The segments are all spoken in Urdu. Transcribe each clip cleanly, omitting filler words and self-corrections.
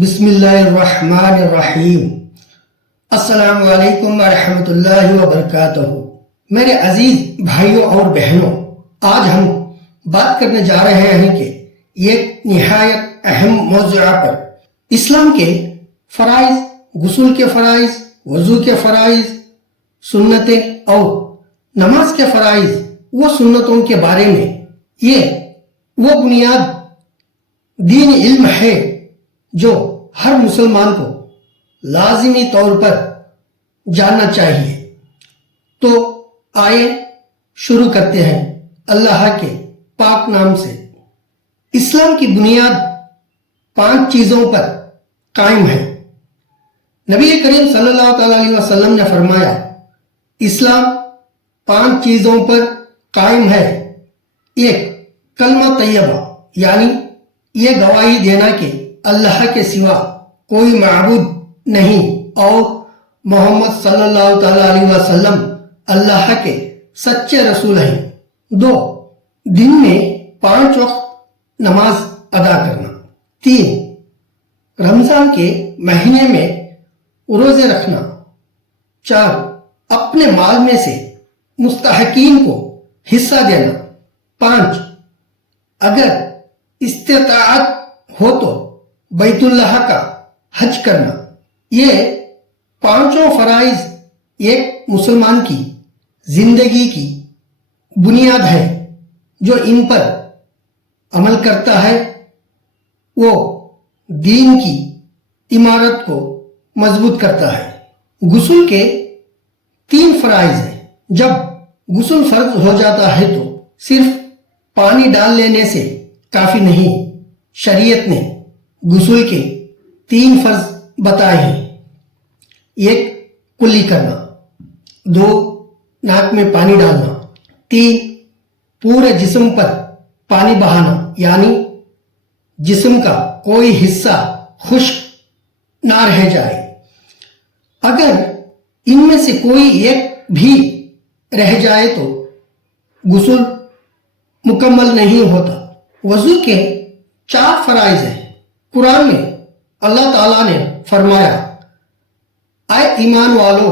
بسم اللہ الرحمن الرحیم۔ السلام علیکم ورحمۃ اللہ وبرکاتہ۔ میرے عزیز بھائیوں اور بہنوں، آج ہم بات کرنے جا رہے ہیں کہ ایک نہایت اہم موضوع پر اسلام کے فرائض، غسل کے فرائض، وضو کے فرائض، سنتیں اور نماز کے فرائض و سنتوں کے بارے میں۔ یہ وہ بنیاد دین علم ہے جو ہر مسلمان کو لازمی طور پر جاننا چاہیے۔ تو آئے شروع کرتے ہیں اللہ کے پاک نام سے۔ اسلام کی بنیاد 5 چیزوں پر قائم ہے۔ نبی کریم صلی اللہ علیہ وسلم نے فرمایا، اسلام 5 چیزوں پر قائم ہے۔ 1، کلمہ طیبہ، یعنی یہ گواہی دینا کہ اللہ کے سوا کوئی معبود نہیں اور محمد صلی اللہ علیہ وسلم اللہ کے سچے رسول ہیں۔ 2، دن میں 5 وقت نماز ادا کرنا۔ 3، رمضان کے مہینے میں روزے رکھنا۔ 4، اپنے مال میں سے مستحقین کو حصہ دینا۔ 5، اگر استطاعت ہو تو بیت اللہ کا حج کرنا۔ یہ 5 فرائض ایک مسلمان کی زندگی کی بنیاد ہے۔ جو ان پر عمل کرتا ہے وہ دین کی عمارت کو مضبوط کرتا ہے۔ غسل کے 3 فرائض ہیں۔ جب غسل فرض ہو جاتا ہے تو صرف پانی ڈال لینے سے کافی نہیں۔ شریعت نے غسل کے 3 فرض بتائے ہیں۔ 1، کلی کرنا۔ 2، ناک میں پانی ڈالنا۔ 3، پورے جسم پر پانی بہانا، یعنی جسم کا کوئی حصہ خشک نہ رہ جائے۔ اگر ان میں سے کوئی ایک بھی رہ جائے تو غسل مکمل نہیں ہوتا۔ وضو کے 4 فرائض ہیں۔ قرآن میں اللہ تعالیٰ نے فرمایا، اے ایمان والو،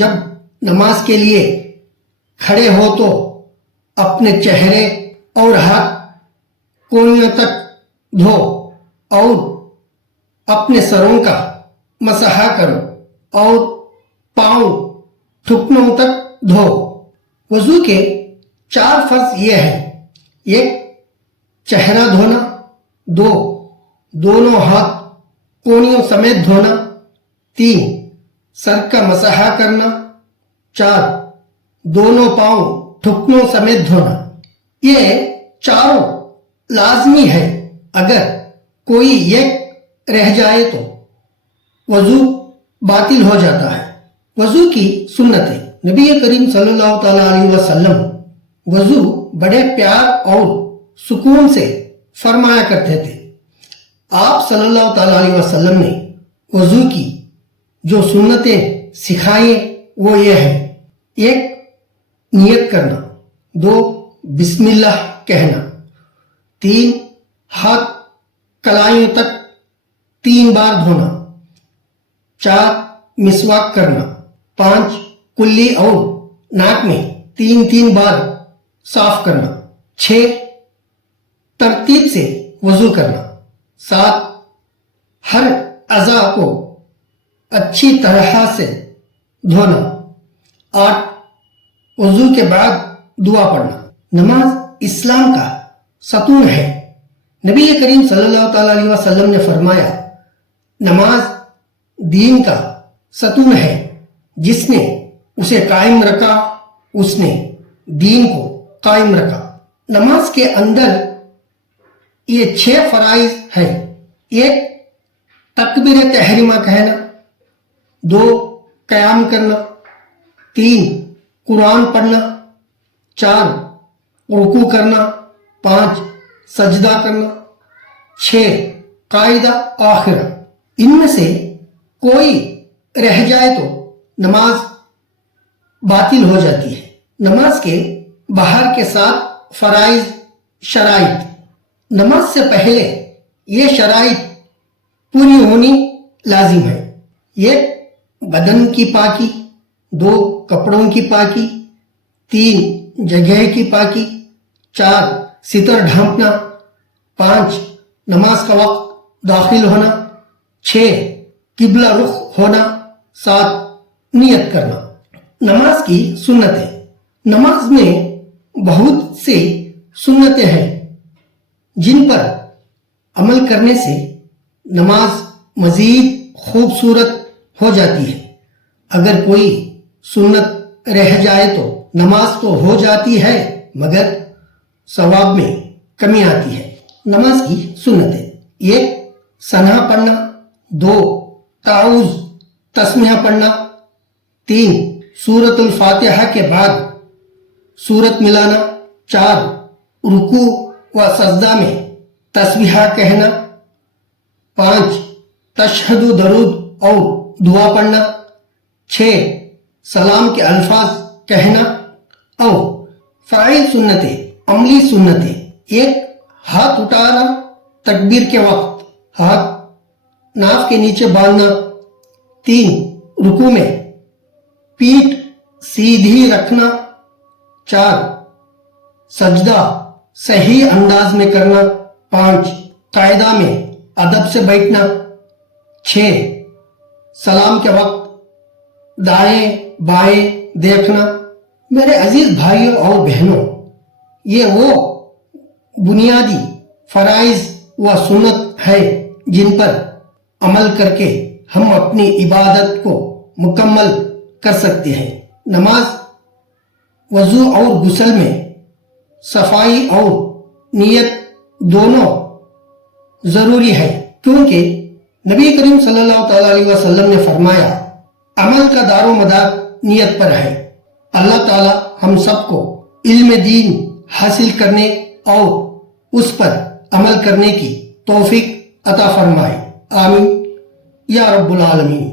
جب نماز کے لیے کھڑے ہو تو اپنے چہرے اور ہاتھ کونیوں تک دھو اور اپنے سروں کا مسح کرو اور پاؤں ٹھکنوں تک دھو۔ وضو کے 4 فرض یہ ہیں۔ 1، چہرہ دھونا۔ 2، دونوں ہاتھ کونیوں سمیت دھونا۔ 3، سر کا مسح کرنا۔ 4، دونوں پاؤں ٹھکنوں سمیت دھونا۔ یہ 4 لازمی ہے۔ اگر کوئی ایک رہ جائے تو وضو باطل ہو جاتا ہے۔ وضو کی سنتیں۔ نبی کریم صلی اللہ علیہ وسلم وضو بڑے پیار اور سکون سے فرمایا کرتے تھے۔ آپ صلی اللہ علیہ وسلم نے وضو کی جو سنتیں سکھائیں وہ یہ ہے: 1، نیت کرنا۔ 2، بسم اللہ کہنا۔ 3، ہاتھ کلائیوں تک 3 بار دھونا۔ 4، مسواک کرنا۔ 5، کلی اور ناک میں 3 بار صاف کرنا۔ 6، ترتیب سے وضو کرنا۔ 7، ہر اعضاء کو اچھی طرح سے دھونا۔ 8، وضو کے بعد دعا پڑھنا۔ نماز اسلام کا ستون ہے۔ نبی کریم صلی اللہ علیہ وسلم نے فرمایا، نماز دین کا ستون ہے، جس نے اسے قائم رکھا اس نے دین کو قائم رکھا۔ نماز کے اندر یہ 6 فرائض ہیں۔ 1، تکبیر تحریمہ کہنا۔ 2، قیام کرنا۔ 3، قرآن پڑھنا۔ 4، رکوع کرنا۔ 5، سجدہ کرنا۔ 6، قاعدہ آخرہ۔ ان میں سے کوئی رہ جائے تو نماز باطل ہو جاتی ہے۔ نماز کے باہر کے 7 فرائض شرائط۔ نماز سے پہلے یہ شرائط پوری ہونی لازم ہے۔ ایک بدن کی پاکی، 2 کپڑوں کی پاکی، 3 جگہ کی پاکی، 4 ستر ڈھانپنا، 5 نماز کا وقت داخل ہونا، 6 قبلہ رخ ہونا، 7 نیت کرنا۔ نماز کی سنتیں۔ نماز میں بہت سے سنتیں ہیں جن پر عمل کرنے سے نماز مزید خوبصورت ہو جاتی ہے۔ اگر کوئی سنت رہ جائے تو نماز تو ہو جاتی ہے مگر ثواب میں کمی آتی ہے۔ نماز کی سنتیں: 1 ثنا پڑھنا، 2 تعوذ تسمیہ پڑھنا، 3 سورۃ الفاتحہ کے بعد سورت ملانا، 4 رکوع و سجدہ میں تسبیحہ کہنا، 5 تشہد و درود اور دعا پڑھنا، 6 سلام کے الفاظ کہنا۔ اور فعال سنتیں، عملی سنتیں: 1 ہاتھ اٹھانا تکبیر کے وقت، ہاتھ ناف کے نیچے باندھنا، 3 رکوع میں پیٹھ سیدھی رکھنا، 4 سجدہ صحیح انداز میں کرنا، 5 قاعدہ میں ادب سے بیٹھنا، 6 سلام کے وقت دائیں بائیں دیکھنا۔ میرے عزیز بھائیوں اور بہنوں، یہ وہ بنیادی فرائض و سنت ہے جن پر عمل کر کے ہم اپنی عبادت کو مکمل کر سکتے ہیں۔ نماز وضو اور غسل میں صفائی اور نیت دونوں ضروری ہے، کیونکہ نبی کریم صلی اللہ تعالیٰ علیہ وسلم نے فرمایا عمل کا دار و مدار نیت پر ہے۔ اللہ تعالیٰ ہم سب کو علم دین حاصل کرنے اور اس پر عمل کرنے کی توفیق عطا فرمائے، آمین یا رب العالمین۔